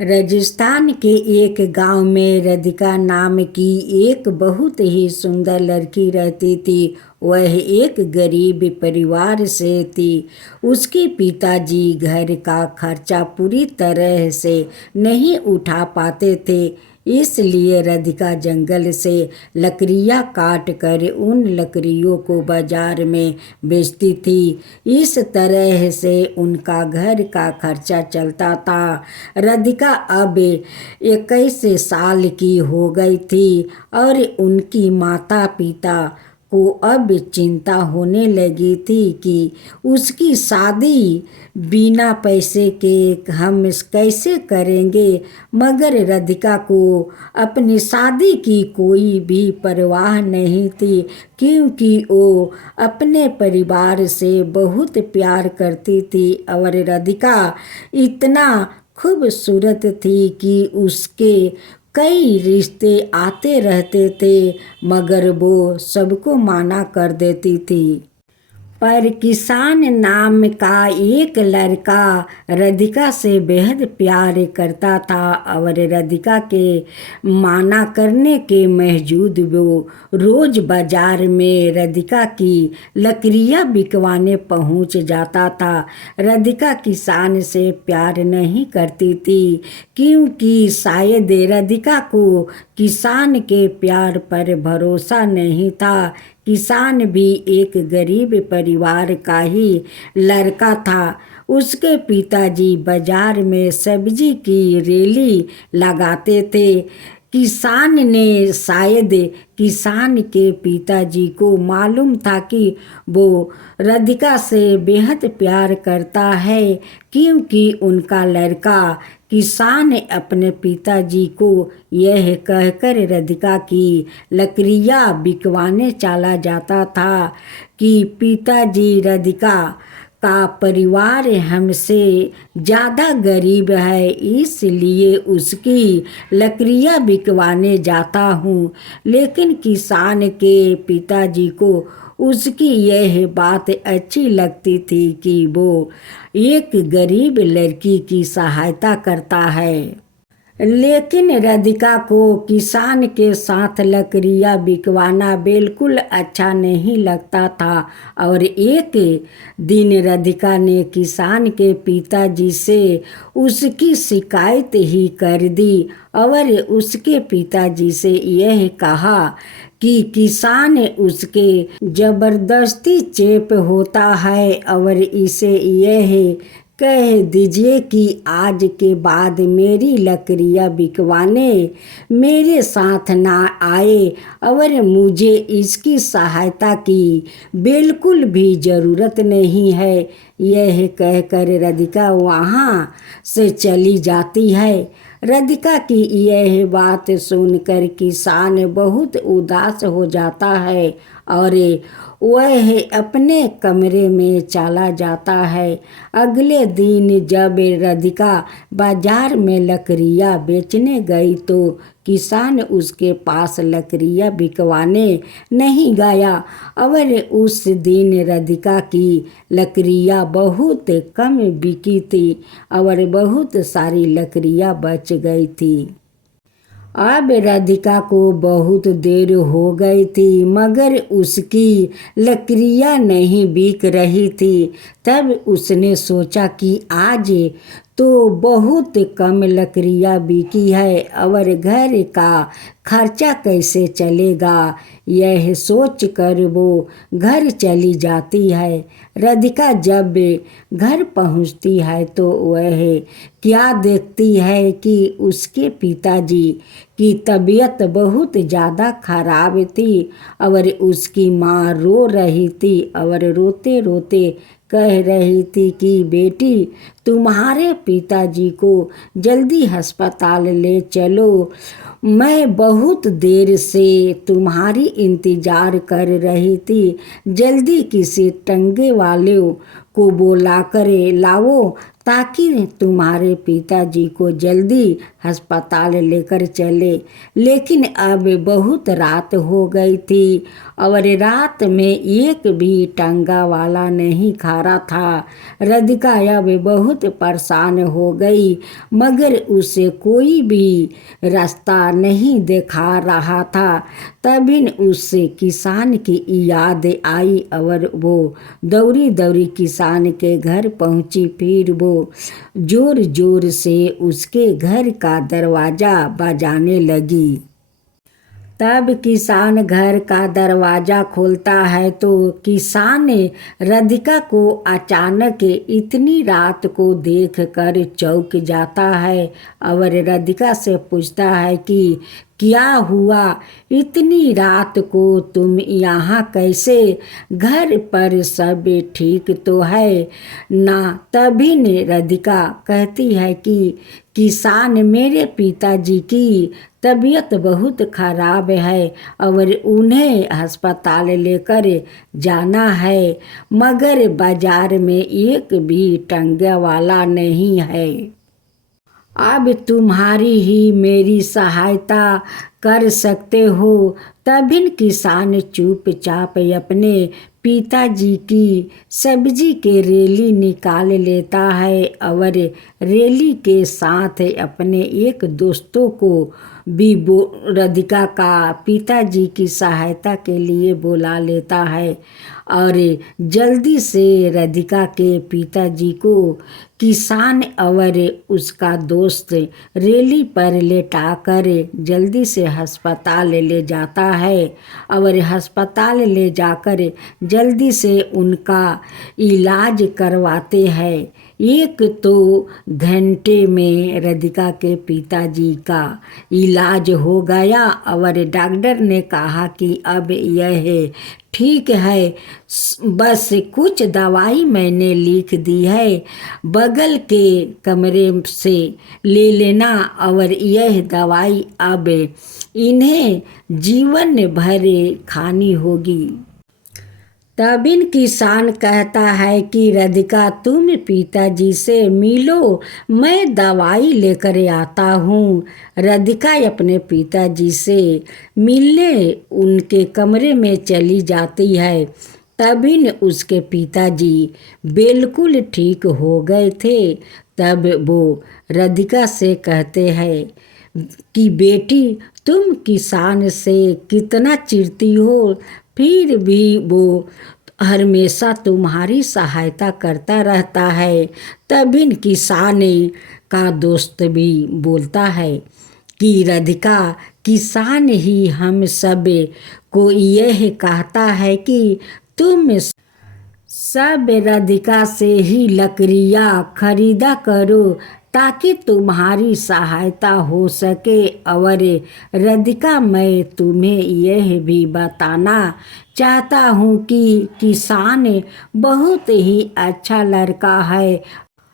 राजस्थान के एक गांव में राधिका नाम की एक बहुत ही सुंदर लड़की रहती थी। वह एक गरीब परिवार से थी। उसके पिताजी घर का खर्चा पूरी तरह से नहीं उठा पाते थे, इसलिए राधिका जंगल से लकड़ियाँ काट कर उन लकड़ियों को बाजार में बेचती थी। इस तरह से उनका घर का खर्चा चलता था। राधिका अब 21 साल की हो गई थी और उनकी माता पिता को अब चिंता होने लगी थी कि उसकी शादी बिना पैसे के हम कैसे करेंगे। मगर राधिका को अपनी शादी की कोई भी परवाह नहीं थी, क्योंकि वो अपने परिवार से बहुत प्यार करती थी और राधिका इतना खूबसूरत थी कि उसके कई रिश्ते आते रहते थे, मगर वो सबको मना कर देती थी। पर किसान नाम का एक लड़का राधिका से बेहद प्यार करता था और राधिका के माना करने के बावजूद वो रोज बाजार में राधिका की लकड़ियाँ बिकवाने पहुंच जाता था। राधिका किसान से प्यार नहीं करती थी, क्योंकि शायद राधिका को किसान के प्यार पर भरोसा नहीं था। किसान भी एक गरीब परिवार का ही लड़का था। उसके पिताजी बाजार में सब्जी की रेली लगाते थे। किसान के पिताजी को मालूम था कि वो राधिका से बेहद प्यार करता है, क्योंकि उनका लड़का किसान अपने पिताजी को यह कहकर राधिका की लकड़ियाँ बिकवाने चला जाता था कि पिताजी, राधिका का परिवार हमसे ज़्यादा गरीब है, इसलिए उसकी लकड़ियाँ बिकवाने जाता हूँ। लेकिन किसान के पिताजी को उसकी यह बात अच्छी लगती थी कि वो एक गरीब लड़की की सहायता करता है। लेकिन राधिका को किसान के साथ लकड़ियाँ बिकवाना बिल्कुल अच्छा नहीं लगता था और एक दिन राधिका ने किसान के पिताजी से उसकी शिकायत ही कर दी और उसके पिताजी से यह कहा कि किसान उसके जबरदस्ती चेप होता है और इसे यह कह दीजिए कि आज के बाद मेरी लकड़ियाँ बिकवाने मेरे साथ ना आए और मुझे इसकी सहायता की बिल्कुल भी ज़रूरत नहीं है। यह कहकर राधिका वहाँ से चली जाती है। राधिका की यह बात सुनकर किसान बहुत उदास हो जाता है और वह अपने कमरे में चला जाता है। अगले दिन जब राधिका बाजार में लकड़ियाँ बेचने गई तो किसान उसके पास लकड़ियाँ बिकवाने नहीं गया और उस दिन राधिका की लकड़ियाँ बहुत कम बिकी थी और बहुत सारी लकड़ियाँ बच गई थी। अब राधिका को बहुत देर हो गई थी, मगर उसकी लकड़ियाँ नहीं बिक रही थी। तब उसने सोचा कि आज तो बहुत कम लकड़ियाँ बिकी है और घर का खर्चा कैसे चलेगा। यह सोच कर वो घर चली जाती है। राधिका जब घर पहुंचती है तो वह क्या देखती है कि उसके पिताजी की तबीयत बहुत ज़्यादा खराब थी और उसकी माँ रो रही थी और रोते रोते कह रही थी कि बेटी, तुम्हारे पिताजी को जल्दी अस्पताल ले चलो। मैं बहुत देर से तुम्हारी इंतज़ार कर रही थी। जल्दी किसी टंगे वाले को बुला कर लाओ ताकि तुम्हारे पिताजी को जल्दी अस्पताल लेकर चले। लेकिन अब बहुत रात हो गई थी और रात में एक भी टंगा वाला नहीं खा रहा था। राधिका अब बहुत परेशान हो गई, मगर उसे कोई भी रास्ता नहीं दिखा रहा था। तभी उसे किसान की याद आई और वो दौड़ी दौड़ी किसान के घर पहुंची। फिर वो जोर जोर से उसके घर का दरवाज़ा बजाने लगी। तब किसान घर का दरवाज़ा खोलता है तो किसान राधिका को अचानक इतनी रात को देखकर चौंक जाता है और राधिका से पूछता है कि क्या हुआ, इतनी रात को तुम यहाँ कैसे? घर पर सब ठीक तो है ना? तभी ने राधिका कहती है कि किसान, मेरे पिताजी की तबीयत बहुत खराब है और उन्हें अस्पताल लेकर जाना है, मगर बाजार में एक भी टंगे वाला नहीं है। अब तुम्हारी ही मेरी सहायता कर सकते हो। तभी किसान चुपचाप अपने पिताजी की सब्जी के रेली निकाल लेता है और रेली के साथ अपने एक दोस्तों को भी राधिका का पिताजी की सहायता के लिए बुला लेता है और जल्दी से राधिका के पिताजी को किसान और उसका दोस्त रेली पर लेटाकर जल्दी से अस्पताल ले जाता है और अस्पताल ले जाकर जल्दी से उनका इलाज करवाते हैं। एक तो घंटे में राधिका के पिताजी का इलाज हो गया और डॉक्टर ने कहा कि अब यह ठीक है, बस कुछ दवाई मैंने लिख दी है, बगल के कमरे से ले लेना और यह दवाई अब इन्हें जीवन भर खानी होगी। तभी किसान कहता है कि राधिका, तुम पिताजी से मिलो, मैं दवाई लेकर आता हूँ। राधिका अपने पिताजी से मिलने उनके कमरे में चली जाती है। तभी उसके पिताजी बिल्कुल ठीक हो गए थे। तब वो राधिका से कहते हैं कि बेटी, तुम किसान से कितना चिढ़ती हो, फिर भी वो हमेशा तुम्हारी सहायता करता रहता है। तभी किसान का दोस्त भी बोलता है कि राधिका, किसान ही हम सब को यह कहता है कि तुम सब राधिका से ही लकड़ियाँ खरीदा करो ताकि तुम्हारी सहायता हो सके। और राधिका, मैं तुम्हें यह भी बताना चाहता हूँ कि किसान बहुत ही अच्छा लड़का है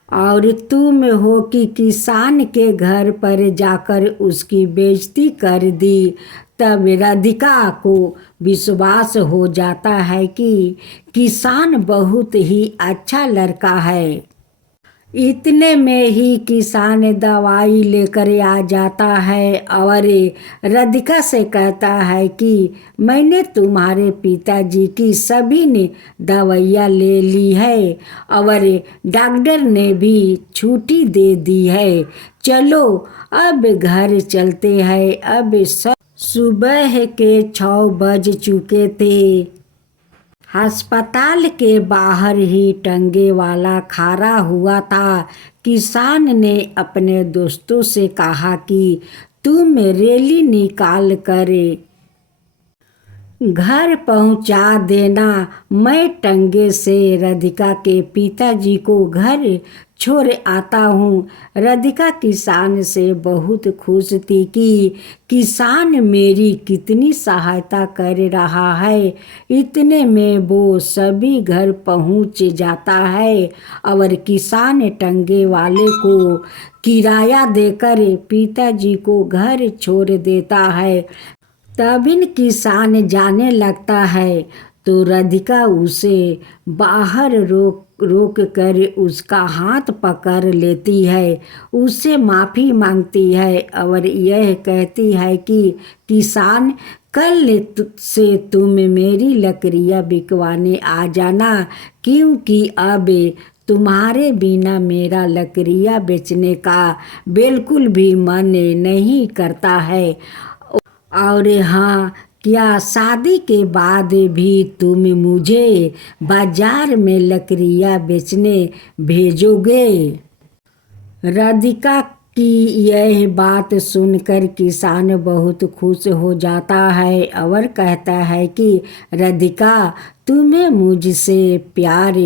और तुम हो कि किसान के घर पर जाकर उसकी बेइज्जती कर दी। तब राधिका को विश्वास हो जाता है कि किसान बहुत ही अच्छा लड़का है। इतने में ही किसान दवाई लेकर आ जाता है और राधिका से कहता है कि मैंने तुम्हारे पिताजी की सभी ने दवाइयाँ ले ली है और डॉक्टर ने भी छुट्टी दे दी है, चलो अब घर चलते हैं। अब सुबह के 6 बज चुके थे। अस्पताल के बाहर ही टंगे वाला खड़ा हुआ था। किसान ने अपने दोस्तों से कहा कि तुम रेली निकाल कर घर पहुंचा देना, मैं टंगे से राधिका के पिताजी को घर छोड़ आता हूँ। राधिका किसान से बहुत खुश थी कि किसान मेरी कितनी सहायता कर रहा है। इतने में वो सभी घर पहुँच जाता है और किसान टंगे वाले को किराया देकर पिताजी को घर छोड़ देता है। तभी किसान जाने लगता है तो राधिका उसे बाहर रोक कर उसका हाथ पकड़ लेती है, उससे माफ़ी मांगती है और यह कहती है कि किसान, कल से तुम मेरी लकड़ियाँ बिकवाने आ जाना, क्योंकि अब तुम्हारे बिना मेरा लकड़ियाँ बेचने का बिल्कुल भी मन नहीं करता है। और हाँ, क्या शादी के बाद भी तुम मुझे बाजार में लकड़ियाँ बेचने भेजोगे? राधिका की यह बात सुनकर किसान बहुत खुश हो जाता है और कहता है कि राधिका, तुम्हें मुझसे प्यार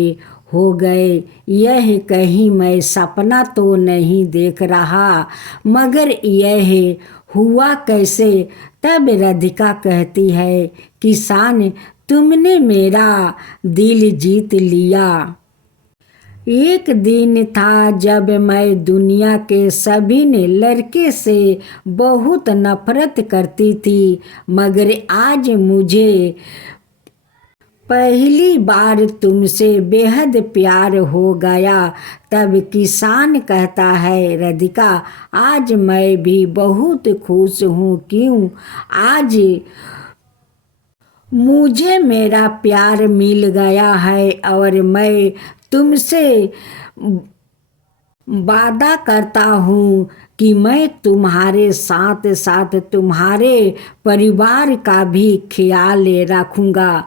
हो गए, यह कहीं मैं सपना तो नहीं देख रहा, मगर यह हुआ कैसे? तब राधिका कहती है, किसान, तुमने मेरा दिल जीत लिया। एक दिन था जब मैं दुनिया के सभी लड़के से बहुत नफरत करती थी, मगर आज मुझे पहली बार तुमसे बेहद प्यार हो गया। तब किसान कहता है, राधिका, आज मैं भी बहुत खुश हूँ। क्यों? आज मुझे मेरा प्यार मिल गया है और मैं तुमसे वादा करता हूँ कि मैं तुम्हारे साथ साथ तुम्हारे परिवार का भी ख्याल रखूँगा।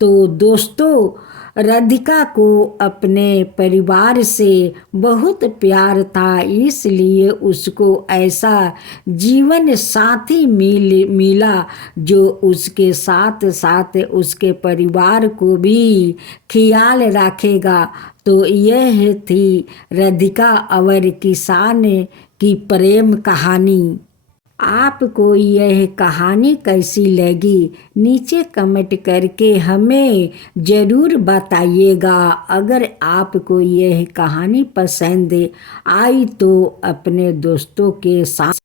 तो दोस्तों, राधिका को अपने परिवार से बहुत प्यार था, इसलिए उसको ऐसा जीवन साथी मिला जो उसके साथ साथ उसके परिवार को भी ख्याल रखेगा। तो यह थी राधिका और किसान की प्रेम कहानी। आपको यह कहानी कैसी लगी? नीचे कमेंट करके हमें ज़रूर बताइएगा। अगर आपको यह कहानी पसंद आई तो अपने दोस्तों के साथ